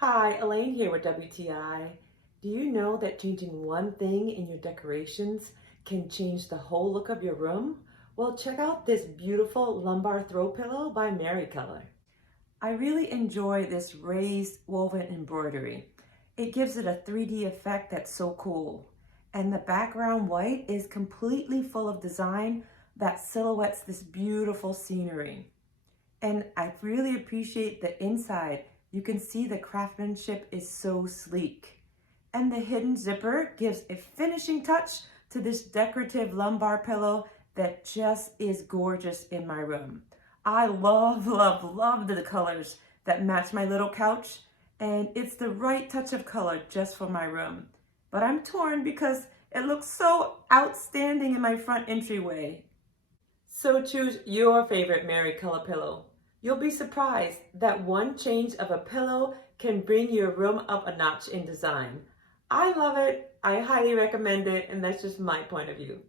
Hi, Elaine here with WTI. Do you know that changing one thing in your decorations can change the whole look of your room? Well, check out this beautiful lumbar throw pillow by Merrycolor. I really enjoy this raised woven embroidery. It gives it a 3D effect that's so cool. And the background white is completely full of design that silhouettes this beautiful scenery. And I really appreciate the inside. You can see the craftsmanship is so sleek. And the hidden zipper gives a finishing touch to this decorative lumbar pillow that just is gorgeous in my room. I love, love, love the colors that match my little couch, and it's the right touch of color just for my room. But I'm torn because it looks so outstanding in my front entryway. So choose your favorite Merrycolor pillow. You'll be surprised that one change of a pillow can bring your room up a notch in design. I love it, I highly recommend it, and that's just my point of view.